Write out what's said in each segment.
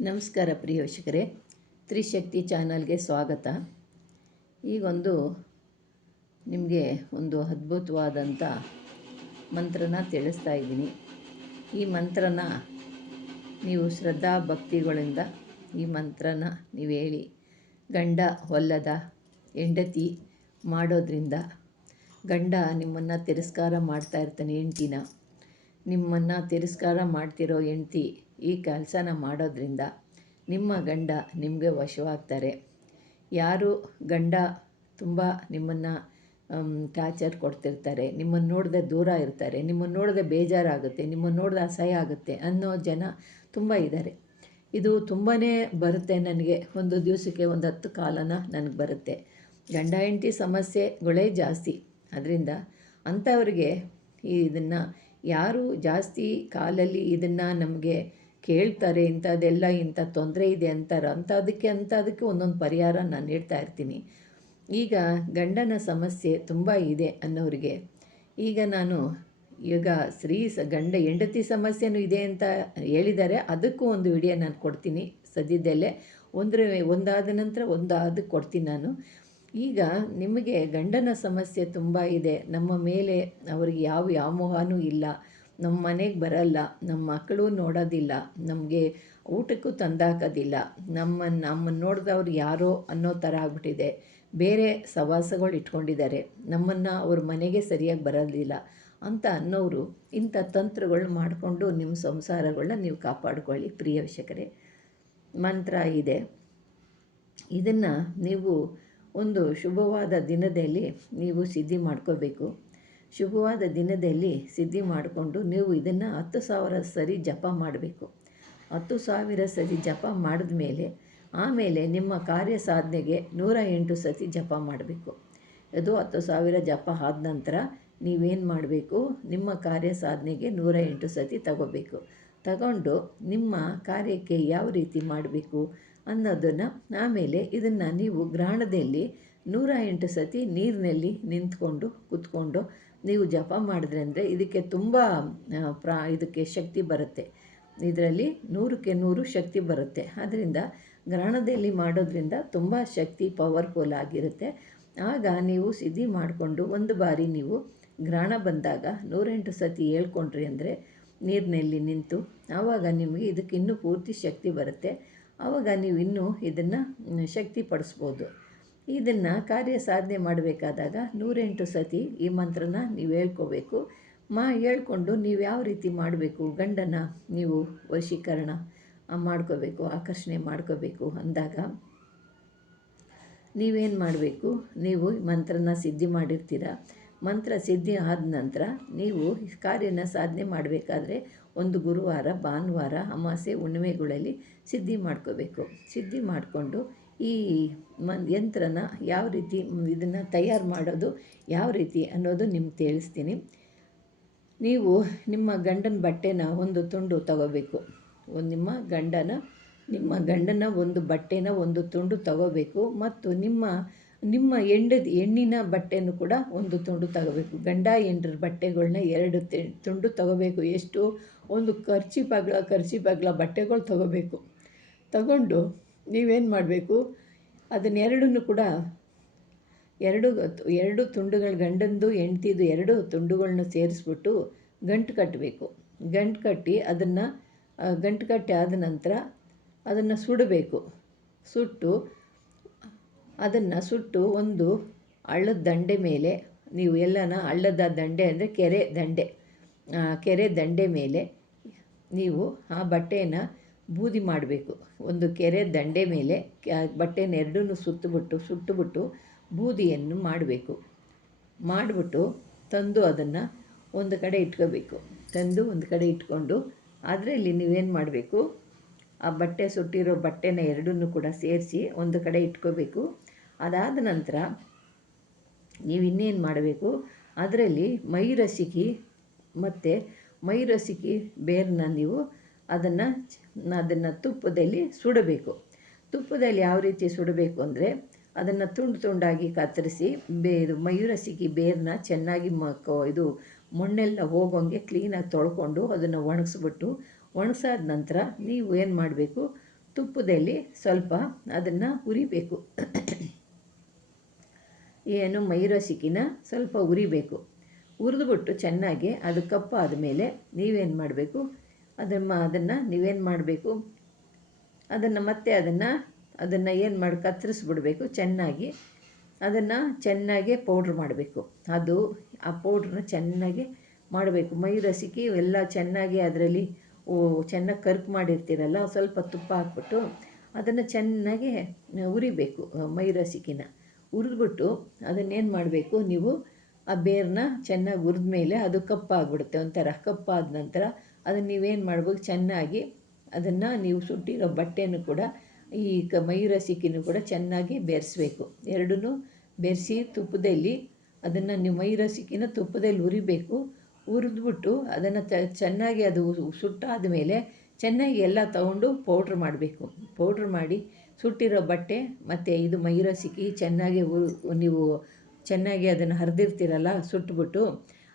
ನಮಸ್ಕಾರ ಪ್ರಿಯ ವೀಕ್ಷಕರೇ, ತ್ರಿಶಕ್ತಿ ಚಾನಲ್ಗೆ ಸ್ವಾಗತ. ಈಗೊಂದು ನಿಮಗೆ ಒಂದು ಅದ್ಭುತವಾದಂಥ ಮಂತ್ರನ ತಿಳಿಸ್ತಾ ಇದ್ದೀನಿ. ಈ ಮಂತ್ರನ ನೀವು ಶ್ರದ್ಧಾ ಭಕ್ತಿಗಳಿಂದ ಈ ಮಂತ್ರನ ನೀವು ಹೇಳಿ ಗಂಡ ಹೊಲ್ಲದ ಹೆಂಡತಿ ಮಾಡೋದ್ರಿಂದ ಗಂಡ ನಿಮ್ಮನ್ನು ತಿರಸ್ಕಾರ ಮಾಡ್ತಾ ಇರ್ತಾನೆ. ಹೆಂಡ್ತಿನ ನಿಮ್ಮನ್ನು ತಿರಸ್ಕಾರ ಮಾಡ್ತಿರೋ ಹೆಂಡ್ತಿ ಈ ಕೆಲಸನ ಮಾಡೋದ್ರಿಂದ ನಿಮ್ಮ ಗಂಡ ನಿಮಗೆ ವಶವಾಗ್ತಾರೆ. ಯಾರು ಗಂಡ ತುಂಬ ನಿಮ್ಮನ್ನು ಟಾರ್ಚರ್ ಕೊಡ್ತಿರ್ತಾರೆ, ನಿಮ್ಮನ್ನು ನೋಡದೆ ದೂರ ಇರ್ತಾರೆ, ನಿಮ್ಮನ್ನು ನೋಡದೆ ಬೇಜಾರಾಗುತ್ತೆ, ನಿಮ್ಮನ್ನು ನೋಡದೆ ಅಸಹ್ಯ ಆಗುತ್ತೆ ಅನ್ನೋ ಜನ ತುಂಬ ಇದ್ದಾರೆ. ಇದು ತುಂಬಾ ಬರುತ್ತೆ. ನನಗೆ ಒಂದು ದಿವಸಕ್ಕೆ ಒಂದು 10 ಕಾಲನ ನನಗೆ ಬರುತ್ತೆ. ಗಂಡ ಹೆಂಡತಿ ಸಮಸ್ಯೆಗಳೇ ಜಾಸ್ತಿ. ಅದರಿಂದ ಅಂಥವ್ರಿಗೆ ಇದನ್ನು ಯಾರು ಜಾಸ್ತಿ ಕಾಲಲ್ಲಿ ಇದನ್ನು ನಮಗೆ ಕೇಳ್ತಾರೆ, ಇಂಥದ್ದೆಲ್ಲ ಇಂಥ ತೊಂದರೆ ಇದೆ ಅಂತಾರೆ, ಅಂಥದಕ್ಕೆ ಒಂದೊಂದು ಪರಿಹಾರ ನಾನು ಹೇಳ್ತಾ ಇರ್ತೀನಿ. ಈಗ ಗಂಡನ ಸಮಸ್ಯೆ ತುಂಬ ಇದೆ ಅನ್ನೋರಿಗೆ ಈಗ ನಾನು ಗಂಡ ಹೆಂಡತಿ ಸಮಸ್ಯೆನೂ ಇದೆ ಅಂತ ಹೇಳಿದ್ದಾರೆ. ಅದಕ್ಕೂ ಒಂದು ವಿಡಿಯೋ ನಾನು ಕೊಡ್ತೀನಿ ಸದ್ಯದಲ್ಲೇ. ಒಂದಾದ ನಂತರ ಒಂದಾದಕ್ಕೆ ಕೊಡ್ತೀನಿ ನಾನು. ಈಗ ನಿಮಗೆ ಗಂಡನ ಸಮಸ್ಯೆ ತುಂಬ ಇದೆ. ನಮ್ಮ ಮೇಲೆ ಅವ್ರಿಗೆ ಯಾವ ವ್ಯಾಮೋಹನೂ ಇಲ್ಲ, ನಮ್ಮ ಮನೆಗೆ ಬರಲ್ಲ, ನಮ್ಮ ಮಕ್ಕಳು ನೋಡೋದಿಲ್ಲ, ನಮಗೆ ಊಟಕ್ಕೂ ತಂದಾಕೋದಿಲ್ಲ, ನಮ್ಮನ್ನು ನೋಡಿದವ್ರು ಯಾರೋ ಅನ್ನೋ ಥರ ಆಗ್ಬಿಟ್ಟಿದೆ. ಬೇರೆ ಸವಾಸಗಳು ಇಟ್ಕೊಂಡಿದ್ದಾರೆ, ನಮ್ಮನ್ನು ಅವ್ರ ಮನೆಗೆ ಸರಿಯಾಗಿ ಬರೋದಿಲ್ಲ ಅಂತ ಅನ್ನೋರು ಇಂಥ ತಂತ್ರಗಳು ಮಾಡಿಕೊಂಡು ನಿಮ್ಮ ಸಂಸಾರಗಳನ್ನ ನೀವು ಕಾಪಾಡ್ಕೊಳ್ಳಿ. ಪ್ರಿಯ ವೀಕ್ಷಕರೇ, ಮಂತ್ರ ಇದೆ. ಇದನ್ನು ನೀವು ಒಂದು ಶುಭವಾದ ದಿನದಲ್ಲಿ ನೀವು ಸಿದ್ಧಿ ಮಾಡ್ಕೋಬೇಕು. ಶುಭವಾದ ದಿನದಲ್ಲಿ ಸಿದ್ಧಿ ಮಾಡಿಕೊಂಡು ನೀವು ಇದನ್ನು 10,000 ಸರಿ ಜಪ ಮಾಡಬೇಕು. 10,000 ಸರಿ ಜಪ ಮಾಡಿದ ಮೇಲೆ ಆಮೇಲೆ ನಿಮ್ಮ ಕಾರ್ಯ ಸಾಧನೆಗೆ 108 ಸತಿ ಜಪ ಮಾಡಬೇಕು. ಅದು 10,000 ಜಪ ಆದ ನಂತರ ನೀವೇನು ಮಾಡಬೇಕು, ನಿಮ್ಮ ಕಾರ್ಯ ಸಾಧನೆಗೆ 108 ಸತಿ ತಗೋಬೇಕು. ತಗೊಂಡು ನಿಮ್ಮ ಕಾರ್ಯಕ್ಕೆ ಯಾವ ರೀತಿ ಮಾಡಬೇಕು ಅನ್ನೋದನ್ನು ಆಮೇಲೆ ಇದನ್ನು ನೀವು ಗ್ರಹಣದಲ್ಲಿ 108 ಸತಿ ನೀರಿನಲ್ಲಿ ನಿಂತ್ಕೊಂಡು ಕೂತ್ಕೊಂಡು ನೀವು ಜಪ ಮಾಡಿದ್ರೆ ಅಂದರೆ ಇದಕ್ಕೆ ತುಂಬ ಇದಕ್ಕೆ ಶಕ್ತಿ ಬರುತ್ತೆ. ಇದರಲ್ಲಿ 100ಕ್ಕೆ 100 ಶಕ್ತಿ ಬರುತ್ತೆ. ಆದ್ದರಿಂದ ಗ್ರಹಣದಲ್ಲಿ ಮಾಡೋದ್ರಿಂದ ತುಂಬ ಶಕ್ತಿ ಪವರ್ಫುಲ್ ಆಗಿರುತ್ತೆ. ಆಗ ನೀವು ಸಿದ್ಧಿ ಮಾಡಿಕೊಂಡು ಒಂದು ಬಾರಿ ನೀವು ಗ್ರಹಣ ಬಂದಾಗ 108 ಸತಿ ಹೇಳ್ಕೊಂಡ್ರಿ ಅಂದರೆ ನೀರಿನಲ್ಲಿ ನಿಂತು, ಆವಾಗ ನಿಮಗೆ ಇದಕ್ಕೆ ಇನ್ನೂ ಪೂರ್ತಿ ಶಕ್ತಿ ಬರುತ್ತೆ. ಆವಾಗ ನೀವು ಇನ್ನೂ ಇದನ್ನು ಶಕ್ತಿ ಪಡಿಸ್ಬೋದು. ಇದನ್ನು ಕಾರ್ಯ ಸಾಧನೆ ಮಾಡಬೇಕಾದಾಗ 108 ಸತಿ ಈ ಮಂತ್ರನ ನೀವು ಹೇಳ್ಕೋಬೇಕು. ಹೇಳ್ಕೊಂಡು ನೀವು ಯಾವ ರೀತಿ ಮಾಡಬೇಕು, ಗಂಡನ ನೀವು ವಶೀಕರಣ ಮಾಡ್ಕೋಬೇಕು, ಆಕರ್ಷಣೆ ಮಾಡ್ಕೋಬೇಕು ಅಂದಾಗ ನೀವೇನು ಮಾಡಬೇಕು, ನೀವು ಮಂತ್ರನ ಸಿದ್ಧಿ ಮಾಡಿರ್ತೀರ. ಮಂತ್ರ ಸಿದ್ಧಿ ಆದ ನಂತರ ನೀವು ಕಾರ್ಯನ ಸಾಧನೆ ಮಾಡಬೇಕಾದ್ರೆ ಒಂದು ಗುರುವಾರ, ಭಾನುವಾರ, ಅಮಾವಾಸ್ಯೆ, ಹುಣ್ಣಿಮೆಗಳಲ್ಲಿ ಸಿದ್ಧಿ ಮಾಡ್ಕೋಬೇಕು. ಸಿದ್ಧಿ ಮಾಡಿಕೊಂಡು ಈ ಯಂತ್ರನ ಯಾವ ರೀತಿ ಇದನ್ನು ತಯಾರು ಮಾಡೋದು ಯಾವ ರೀತಿ ಅನ್ನೋದು ನಿಮ್ಗೆ ತಿಳಿಸ್ತೀನಿ. ನೀವು ನಿಮ್ಮ ಗಂಡನ ಬಟ್ಟೆನ ಒಂದು ತುಂಡು ತಗೋಬೇಕು. ನಿಮ್ಮ ಗಂಡನ ಒಂದು ಬಟ್ಟೆನ ಒಂದು ತುಂಡು ತಗೋಬೇಕು. ಮತ್ತು ನಿಮ್ಮ ಹೆಣ್ಣಿನ ಬಟ್ಟೆನೂ ಕೂಡ ಒಂದು ತುಂಡು ತಗೋಬೇಕು. ಗಂಡ ಹೆಂಡ್ರ ಬಟ್ಟೆಗಳನ್ನ 2 ತುಂಡು ತಗೋಬೇಕು. ಎಷ್ಟು, ಒಂದು ಖರ್ಚಿ ಬಟ್ಟೆಗಳು ತಗೋಬೇಕು. ತಗೊಂಡು ನೀವೇನು ಮಾಡಬೇಕು, ಅದನ್ನೆರಡನ್ನೂ ಕೂಡ ಎರಡು ತುಂಡುಗಳು, ಗಂಡಂದು ಹೆಂಡ್ತಿದು 2 ತುಂಡುಗಳನ್ನ ಸೇರಿಸ್ಬಿಟ್ಟು ಗಂಟು ಕಟ್ಟಬೇಕು. ಗಂಟು ಕಟ್ಟಿ ಗಂಟು ಕಟ್ಟಿ ಆದ ನಂತರ ಅದನ್ನು ಸುಡಬೇಕು. ಸುಟ್ಟು ಒಂದು ಹಳ್ಳದ ದಂಡೆ ಮೇಲೆ ನೀವು ಹಳ್ಳದ ದಂಡೆ ಅಂದರೆ ಕೆರೆ ದಂಡೆ ಮೇಲೆ ನೀವು ಆ ಬಟ್ಟೆಯನ್ನು ಬೂದಿ ಮಾಡಬೇಕು. ಒಂದು ಕೆರೆ ದಂಡೆ ಮೇಲೆ ಬಟ್ಟೆನ 2 ಸುಟ್ಟುಬಿಟ್ಟು ಬೂದಿಯನ್ನು ಮಾಡಬೇಕು. ಮಾಡಿಬಿಟ್ಟು ತಂದು ಅದನ್ನು ಒಂದು ಕಡೆ ಇಟ್ಕೋಬೇಕು. ಒಂದು ಕಡೆ ಇಟ್ಕೊಂಡು ಅದರಲ್ಲಿ ನೀವೇನು ಮಾಡಬೇಕು, ಆ ಸುಟ್ಟಿರೋ ಬಟ್ಟೆನ 2 ಕೂಡ ಸೇರಿಸಿ ಒಂದು ಕಡೆ ಇಟ್ಕೋಬೇಕು. ಅದಾದ ನಂತರ ನೀವು ಇನ್ನೇನು ಮಾಡಬೇಕು, ಅದರಲ್ಲಿ ಮೈರಸಿಕಿ ಬೇರನ್ನ ನೀವು ಅದನ್ನು ತುಪ್ಪದಲ್ಲಿ ಸುಡಬೇಕು. ತುಪ್ಪದಲ್ಲಿ ಯಾವ ರೀತಿ ಸುಡಬೇಕು ಅಂದರೆ, ಅದನ್ನು ತುಂಡಾಗಿ ಕತ್ತರಿಸಿ ಮಯೂರಸಿಕಿ ಬೇರನ್ನ ಚೆನ್ನಾಗಿ ಮಣ್ಣೆಲ್ಲ ಹೋಗೋಂಗೆ ಕ್ಲೀನಾಗಿ ತೊಳ್ಕೊಂಡು ಅದನ್ನು ಒಣಗಿಸ್ಬಿಟ್ಟು, ಒಣಗಿಸಾದ ನಂತರ ನೀವು ಏನು ಮಾಡಬೇಕು, ತುಪ್ಪದಲ್ಲಿ ಸ್ವಲ್ಪ ಅದನ್ನು ಹುರಿಬೇಕು. ಏನು ಮೈರಸಿಕಿನ ಸ್ವಲ್ಪ ಹುರಿಬೇಕು. ಹುರಿದ್ಬಿಟ್ಟು ಚೆನ್ನಾಗಿ ಅದು ಕಪ್ಪಾದ ಮೇಲೆ ನೀವೇನು ಮಾಡಬೇಕು, ಅದನ್ನು ನೀವೇನು ಮಾಡಬೇಕು, ಅದನ್ನು ಮತ್ತೆ ಅದನ್ನು ಏನು ಮಾಡಿ ಕತ್ತರಿಸ್ಬಿಡ್ಬೇಕು. ಚೆನ್ನಾಗಿ ಪೌಡ್ರ್ ಮಾಡಬೇಕು. ಆ ಪೌಡ್ರನ್ನ ಚೆನ್ನಾಗಿ ಮಾಡಬೇಕು. ಮೈರಸಿಕಿ ಎಲ್ಲ ಚೆನ್ನಾಗಿ ಅದರಲ್ಲಿ ಚೆನ್ನಾಗಿ ಕರ್ಕ್ ಮಾಡಿರ್ತೀರಲ್ಲ, ಸ್ವಲ್ಪ ತುಪ್ಪ ಹಾಕ್ಬಿಟ್ಟು ಅದನ್ನು ಚೆನ್ನಾಗಿ ಹುರಿಬೇಕು. ಮೈರಸಿಕಿನ ಹುರಿದ್ಬಿಟ್ಟು ಅದನ್ನೇನು ಮಾಡಬೇಕು, ನೀವು ಆ ಬೇರನ್ನ ಚೆನ್ನಾಗಿ ಹುರಿದ ಮೇಲೆ ಅದು ಕಪ್ಪಾಗ್ಬಿಡುತ್ತೆ. ಒಂಥರ ಕಪ್ಪಾದ ನಂತರ ಅದನ್ನು ನೀವೇನು ಮಾಡ್ಬೇಕು, ಚೆನ್ನಾಗಿ ಅದನ್ನು ನೀವು ಸುಟ್ಟಿರೋ ಬಟ್ಟೆನೂ ಕೂಡ ಈ ಮೈರಸಿಕಿನೂ ಕೂಡ ಚೆನ್ನಾಗಿ ಬೆರೆಸ್ಬೇಕು. ಎರಡನ್ನೂ ಬೆರೆಸಿ ತುಪ್ಪದಲ್ಲಿ ಅದನ್ನು ನೀವು ಮೈರಸಿಕಿನ ತುಪ್ಪದಲ್ಲಿ ಹುರಿಬೇಕು. ಹುರಿದ್ಬಿಟ್ಟು ಅದನ್ನು ಚೆನ್ನಾಗಿ ಅದು ಸುಟ್ಟಾದ ಮೇಲೆ ಚೆನ್ನಾಗಿ ಎಲ್ಲ ತಗೊಂಡು ಪೌಡ್ರ್ ಮಾಡಬೇಕು. ಪೌಡ್ರ್ ಮಾಡಿ ಸುಟ್ಟಿರೋ ಬಟ್ಟೆ ಮತ್ತು ಇದು ಮೈರಸಿಕಿ ಚೆನ್ನಾಗಿ ನೀವು ಚೆನ್ನಾಗಿ ಅದನ್ನು ಹರಿದಿರ್ತೀರಲ್ಲ, ಸುಟ್ಬಿಟ್ಟು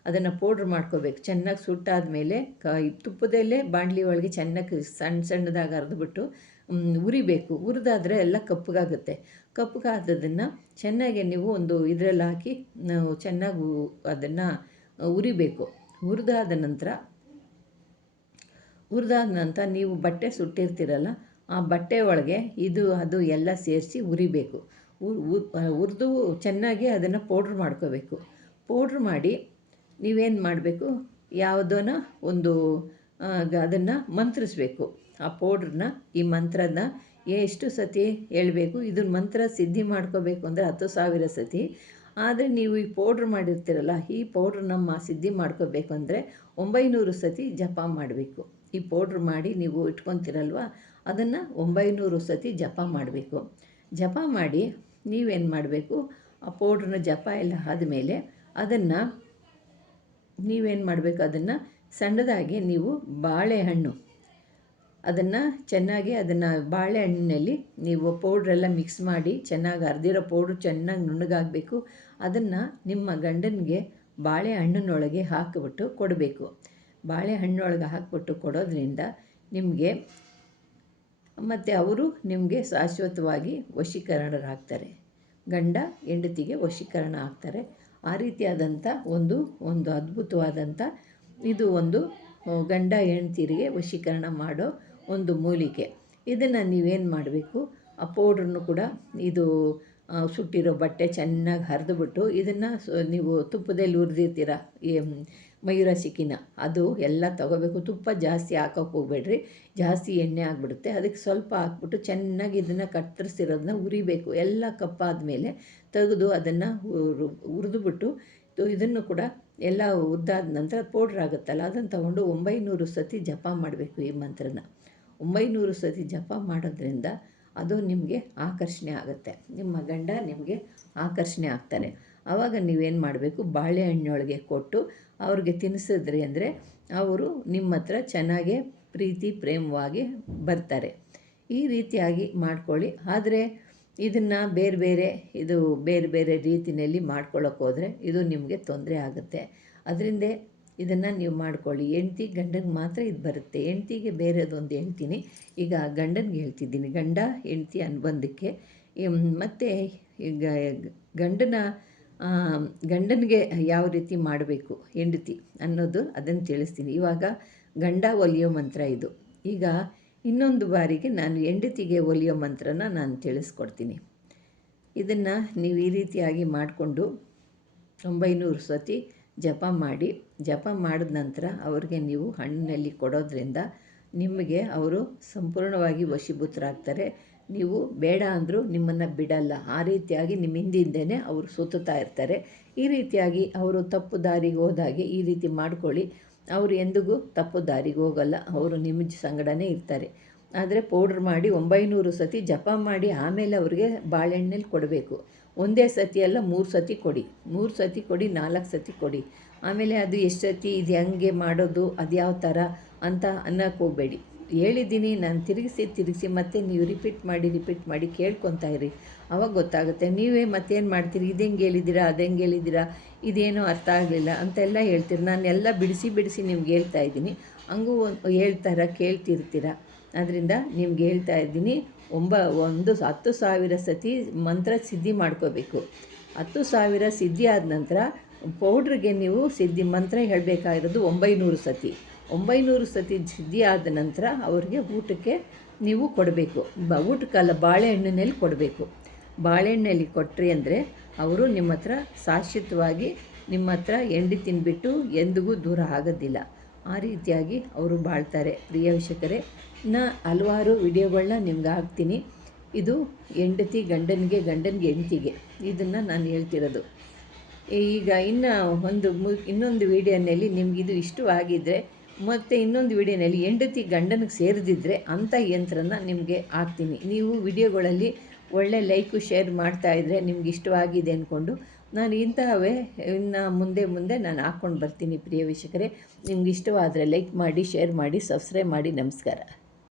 ಅದನ್ನು ಪೌಡ್ರ್ ಮಾಡ್ಕೋಬೇಕು. ಚೆನ್ನಾಗಿ ಸುಟ್ಟಾದ ಮೇಲೆ ತುಪ್ಪದಲ್ಲೇ ಬಾಣಲಿ ಒಳಗೆ ಚೆನ್ನಾಗಿ ಸಣ್ಣದಾಗಿ ಹರಿದ್ಬಿಟ್ಟು ಹುರಿಬೇಕು. ಹುರಿದಾದರೆ ಎಲ್ಲ ಕಪ್ಪಗಾಗುತ್ತೆ. ಕಪ್ಪಗಾದದನ್ನು ಚೆನ್ನಾಗಿ ನೀವು ಒಂದು ಇದರಲ್ಲಿ ಹಾಕಿ ನಾವು ಚೆನ್ನಾಗಿ ಅದನ್ನು ಹುರಿಬೇಕು. ಹುರಿದಾದ ನಂತರ ನೀವು ಬಟ್ಟೆ ಸುಟ್ಟಿರ್ತೀರಲ್ಲ, ಆ ಬಟ್ಟೆ ಒಳಗೆ ಅದು ಎಲ್ಲ ಸೇರಿಸಿ ಹುರಿಬೇಕು. ಹುರಿದು ಚೆನ್ನಾಗಿ ಅದನ್ನು ಪೌಡ್ರ್ ಮಾಡ್ಕೋಬೇಕು. ಪೌಡ್ರ್ ಮಾಡಿ ನೀವೇನು ಮಾಡಬೇಕು, ಯಾವುದೋನ ಒಂದು ಅದನ್ನು ಮಂತ್ರಿಸ್ಬೇಕು. ಆ ಪೌಡ್ರನ್ನ, ಈ ಮಂತ್ರನ ಎಷ್ಟು ಸತಿ ಹೇಳಬೇಕು. ಇದನ್ನ ಮಂತ್ರ ಸಿದ್ಧಿ ಮಾಡ್ಕೋಬೇಕು ಅಂದರೆ 10,000 ಸತಿ. ಆದರೆ ನೀವು ಈ ಪೌಡ್ರ್ ಮಾಡಿರ್ತೀರಲ್ಲ, ಈ ಪೌಡ್ರ್ ಸಿದ್ಧಿ ಮಾಡ್ಕೋಬೇಕು ಅಂದರೆ 900 ಸತಿ ಜಪ ಮಾಡಬೇಕು. ಈ ಪೌಡ್ರ್ ಮಾಡಿ ನೀವು ಇಟ್ಕೊತೀರಲ್ವ, ಅದನ್ನು 900 ಸತಿ ಜಪ ಮಾಡಬೇಕು. ಜಪ ಮಾಡಿ ನೀವೇನು ಮಾಡಬೇಕು, ಆ ಪೌಡ್ರನ್ನ ಜಪ ಎಲ್ಲ ಆದಮೇಲೆ ಅದನ್ನು ನೀವೇನು ಮಾಡಬೇಕು, ಅದನ್ನು ಸಣ್ಣದಾಗಿ ನೀವು ಬಾಳೆಹಣ್ಣು ಬಾಳೆಹಣ್ಣಿನಲ್ಲಿ ನೀವು ಪೌಡ್ರೆಲ್ಲ ಮಿಕ್ಸ್ ಮಾಡಿ ಚೆನ್ನಾಗಿ ಹರಿದಿರೋ ಪೌಡ್ರ್ ಚೆನ್ನಾಗಿ ನುಣ್ಣಗಾಗಬೇಕು. ಅದನ್ನು ನಿಮ್ಮ ಗಂಡನಿಗೆ ಬಾಳೆಹಣ್ಣಿನೊಳಗೆ ಹಾಕಿಬಿಟ್ಟು ಕೊಡಬೇಕು. ಬಾಳೆಹಣ್ಣೊಳಗೆ ಹಾಕಿಬಿಟ್ಟು ಕೊಡೋದ್ರಿಂದ ನಿಮಗೆ ಮತ್ತು ಅವರು ನಿಮಗೆ ಶಾಶ್ವತವಾಗಿ ವಶೀಕರಣರಾಗ್ತಾರೆ. ಗಂಡ ಹೆಂಡತಿಗೆ ವಶೀಕರಣ ಆಗ್ತಾರೆ. ಆ ರೀತಿಯಾದಂಥ ಒಂದು ಅದ್ಭುತವಾದಂಥ ಇದು ಒಂದು ಗಂಡ ಹೆಂಡ್ತಿರಿಗೆ ವಶೀಕರಣ ಮಾಡೋ ಒಂದು ಮೂಲಿಕೆ. ಇದನ್ನು ನೀವೇನು ಮಾಡಬೇಕು, ಆ ಪೌಡ್ರನ್ನು ಕೂಡ ಇದು ಸುಟ್ಟಿರೋ ಬಟ್ಟೆ ಚೆನ್ನಾಗಿ ಹರಿದುಬಿಟ್ಟು ಇದನ್ನು ನೀವು ತುಪ್ಪದಲ್ಲಿ ಹುರಿದಿರ್ತೀರ ಈ ಮೈರಸಿಕಿನ, ಅದು ಎಲ್ಲ ತಗೋಬೇಕು. ತುಪ್ಪ ಜಾಸ್ತಿ ಹಾಕೋಕೆ ಹೋಗಬೇಡ್ರಿ, ಜಾಸ್ತಿ ಎಣ್ಣೆ ಆಗಿಬಿಡುತ್ತೆ. ಅದಕ್ಕೆ ಸ್ವಲ್ಪ ಹಾಕ್ಬಿಟ್ಟು ಚೆನ್ನಾಗಿ ಇದನ್ನು ಕತ್ತರಿಸಿರೋದನ್ನ ಹುರಿಬೇಕು. ಎಲ್ಲ ಕಪ್ಪಾದ ಮೇಲೆ ತೆಗೆದು ಅದನ್ನು ಹುರಿದುಬಿಟ್ಟು ಇದನ್ನು ಕೂಡ ಎಲ್ಲ ಹುರಿದಾದ ನಂತರ ಪೌಡ್ರ್ ಆಗುತ್ತಲ್ಲ, ಅದನ್ನು ತಗೊಂಡು 900 ಸತಿ ಜಪ ಮಾಡಬೇಕು. ಈ ಮಂತ್ರನ 900 ಸತಿ ಜಪ ಮಾಡೋದ್ರಿಂದ ಅದು ನಿಮಗೆ ಆಕರ್ಷಣೆ ಆಗುತ್ತೆ. ನಿಮ್ಮ ಗಂಡ ನಿಮಗೆ ಆಕರ್ಷಣೆ ಆಗ್ತಾನೆ. ಆವಾಗ ನೀವೇನು ಮಾಡಬೇಕು, ಬಾಳೆಹಣ್ಣೊಳಗೆ ಕೊಟ್ಟು ಅವ್ರಿಗೆ ತಿನ್ನಿಸಿದ್ರಿ ಅಂದರೆ ಅವರು ನಿಮ್ಮ ಹತ್ರ ಚೆನ್ನಾಗೇ ಪ್ರೀತಿ ಪ್ರೇಮವಾಗಿ ಬರ್ತಾರೆ. ಈ ರೀತಿಯಾಗಿ ಮಾಡ್ಕೊಳ್ಳಿ. ಆದರೆ ಇದನ್ನು ಬೇರೆ ಬೇರೆ ರೀತಿಯಲ್ಲಿ ಮಾಡ್ಕೊಳ್ಳೋಕೆ ಹೋದರೆ ಇದು ನಿಮಗೆ ತೊಂದರೆ ಆಗುತ್ತೆ. ಅದರಿಂದ ಇದನ್ನು ನೀವು ಮಾಡ್ಕೊಳ್ಳಿ. ಹೆಂಡ್ತಿ ಗಂಡನಿಗೆ ಮಾತ್ರ ಇದು ಬರುತ್ತೆ. ಹೆಂಡ್ತಿಗೆ ಬೇರೆದೊಂದು ಹೇಳ್ತೀನಿ, ಈಗ ಗಂಡನಿಗೆ ಹೇಳ್ತಿದ್ದೀನಿ. ಗಂಡ ಹೆಂಡ್ತಿ ಅನುಬಂಧಕ್ಕೆ ಮತ್ತು ಈಗ ಗಂಡನಿಗೆ ಯಾವ ರೀತಿ ಮಾಡಬೇಕು ಹೆಂಡತಿ ಅನ್ನೋದು ಅದನ್ನು ತಿಳಿಸ್ತೀನಿ. ಇವಾಗ ಗಂಡ ಒಲಿಯೋ ಮಂತ್ರ ಇದು. ಈಗ ಇನ್ನೊಂದು ಬಾರಿಗೆ ನಾನು ಹೆಂಡತಿಗೆ ಒಲಿಯೋ ಮಂತ್ರನ ನಾನು ತಿಳಿಸ್ಕೊಡ್ತೀನಿ. ಇದನ್ನು ನೀವು ಈ ರೀತಿಯಾಗಿ ಮಾಡಿಕೊಂಡು 900 ಸತಿ ಜಪ ಮಾಡಿದ ನಂತರ ಅವ್ರಿಗೆ ನೀವು ಹಣ್ಣಿನಲ್ಲಿ ಕೊಡೋದ್ರಿಂದ ನಿಮಗೆ ಅವರು ಸಂಪೂರ್ಣವಾಗಿ ವಶೀಭೂತರಾಗ್ತಾರೆ. ನೀವು ಬೇಡ ಅಂದರೂ ನಿಮ್ಮನ್ನು ಬಿಡಲ್ಲ. ಆ ರೀತಿಯಾಗಿ ನಿಮ್ಮ ಹಿಂದಿಂದನೇ ಅವರು ಸುತ್ತುತ್ತಾ ಇರ್ತಾರೆ. ಈ ರೀತಿಯಾಗಿ ಅವರು ತಪ್ಪು ದಾರಿಗೆ ಹೋದಾಗೆ ಈ ರೀತಿ ಮಾಡ್ಕೊಳ್ಳಿ. ಅವರು ಎಂದಿಗೂ ತಪ್ಪು ದಾರಿಗೆ ಹೋಗಲ್ಲ. ಅವರು ನಿಮ್ಮ ಸಂಗಡನೇ ಇರ್ತಾರೆ. ಆದರೆ ಪೌಡ್ರ್ ಮಾಡಿ 900 ಸತಿ ಜಪ ಮಾಡಿ ಆಮೇಲೆ ಅವ್ರಿಗೆ ಬಾಳೆಹಣ್ಣಲ್ಲಿ ಕೊಡಬೇಕು. ಒಂದೇ ಸತಿ ಅಲ್ಲ, 3 ಸತಿ ಕೊಡಿ. 3 ಸತಿ ಕೊಡಿ, 4 ಸತಿ ಕೊಡಿ. ಆಮೇಲೆ ಅದು ಎಷ್ಟು ಸತಿ ಇದು ಹೆಂಗೆ ಮಾಡೋದು, ಅದು ಯಾವ ಥರ ಅಂತ ಅನ್ನೋಕ್ಕೆ ಹೋಗಬೇಡಿ. ಹೇಳಿದ್ದೀನಿ ನಾನು ತಿರುಗಿಸಿ ಮತ್ತೆ ನೀವು ರಿಪೀಟ್ ಮಾಡಿ ಕೇಳ್ಕೊತಾ ಇರಿ. ಆವಾಗ ಗೊತ್ತಾಗುತ್ತೆ. ನೀವೇ ಮತ್ತೇನು ಮಾಡ್ತೀರಿ, ಇದು ಹೆಂಗೆ ಹೇಳಿದ್ದೀರಾ, ಅದು ಹೆಂಗೆ ಹೇಳಿದ್ದೀರಾ, ಇದೇನೋ ಅರ್ಥ ಆಗಲಿಲ್ಲ ಅಂತೆಲ್ಲ ಹೇಳ್ತೀರಿ. ನಾನೆಲ್ಲ ಬಿಡಿಸಿ ನಿಮ್ಗೆ ಹೇಳ್ತಾ ಇದ್ದೀನಿ. ಹಂಗೂ ಹೇಳ್ತಾರ ಕೇಳ್ತಿರ್ತೀರ. ಅದರಿಂದ ನಿಮ್ಗೆ ಹೇಳ್ತಾ ಇದ್ದೀನಿ, 10,000 ಸತಿ ಮಂತ್ರ ಸಿದ್ಧಿ ಮಾಡ್ಕೋಬೇಕು. 10,000 ಸಿದ್ಧಿ ಆದ ನಂತರ ಪೌಡ್ರಿಗೆ ನೀವು ಸಿದ್ಧಿ ಮಂತ್ರ ಹೇಳಬೇಕಾಗಿರೋದು 900 ಸತಿ. 900 ಸತಿ ಸಿದ್ಧಿ ಆದ ನಂತರ ಅವ್ರಿಗೆ ಊಟಕ್ಕೆ ನೀವು ಕೊಡಬೇಕು. ಊಟಕ್ಕಲ್ಲ, ಬಾಳೆಹಣ್ಣಿನಲ್ಲಿ ಕೊಡಬೇಕು. ಬಾಳೆಹಣ್ಣಲ್ಲಿ ಕೊಟ್ಟರೆ ಅಂದರೆ ಅವರು ನಿಮ್ಮ ಹತ್ರ ಶಾಶ್ವತವಾಗಿ ನಿಮ್ಮ ಹತ್ರ ಎಂಡಿ ತಿನ್ಬಿಟ್ಟು ಎಂದಿಗೂ ದೂರ ಆಗೋದಿಲ್ಲ. ಆ ರೀತಿಯಾಗಿ ಅವರು ಬಾಳ್ತಾರೆ. ಪ್ರಿಯ ವೀಕ್ಷಕರೇ, ಇನ್ನು ಹಲವಾರು ವಿಡಿಯೋಗಳನ್ನ ನಿಮ್ಗೆ ಹಾಕ್ತೀನಿ. ಇದು ಹೆಂಡತಿ ಗಂಡನಿಗೆ, ಗಂಡನಿಗೆ ಹೆಂಡತಿಗೆ ಇದನ್ನು ನಾನು ಹೇಳ್ತಿರೋದು. ಈಗ ಇನ್ನೊಂದು ವಿಡಿಯೋನಲ್ಲಿ ನಿಮಗಿದು ಇಷ್ಟವಾಗಿದ್ದರೆ, ಮತ್ತು ಇನ್ನೊಂದು ವಿಡಿಯೋನಲ್ಲಿ ಹೆಂಡತಿ ಗಂಡನಿಗೆ ಸೇರಿದಿದ್ದರೆ ಅಂಥ ಯಂತ್ರನ ನಿಮಗೆ ಹಾಕ್ತೀನಿ. ನೀವು ವಿಡಿಯೋಗಳಲ್ಲಿ ಒಳ್ಳೆ ಲೈಕು ಶೇರ್ ಮಾಡ್ತಾಯಿದ್ರೆ ನಿಮ್ಗೆ ಇಷ್ಟವಾಗಿದೆ ಅಂದ್ಕೊಂಡು ನಾನು ಇಂತಹವೇ ಇನ್ನು ಮುಂದೆ ನಾನು ಹಾಕ್ಕೊಂಡು ಬರ್ತೀನಿ. ಪ್ರಿಯ ವೀಕ್ಷಕರೇ, ನಿಮ್ಗೆ ಇಷ್ಟವಾದರೆ ಲೈಕ್ ಮಾಡಿ, ಶೇರ್ ಮಾಡಿ, ಸಬ್ಸ್ಕ್ರೈಬ್ ಮಾಡಿ. ನಮಸ್ಕಾರ.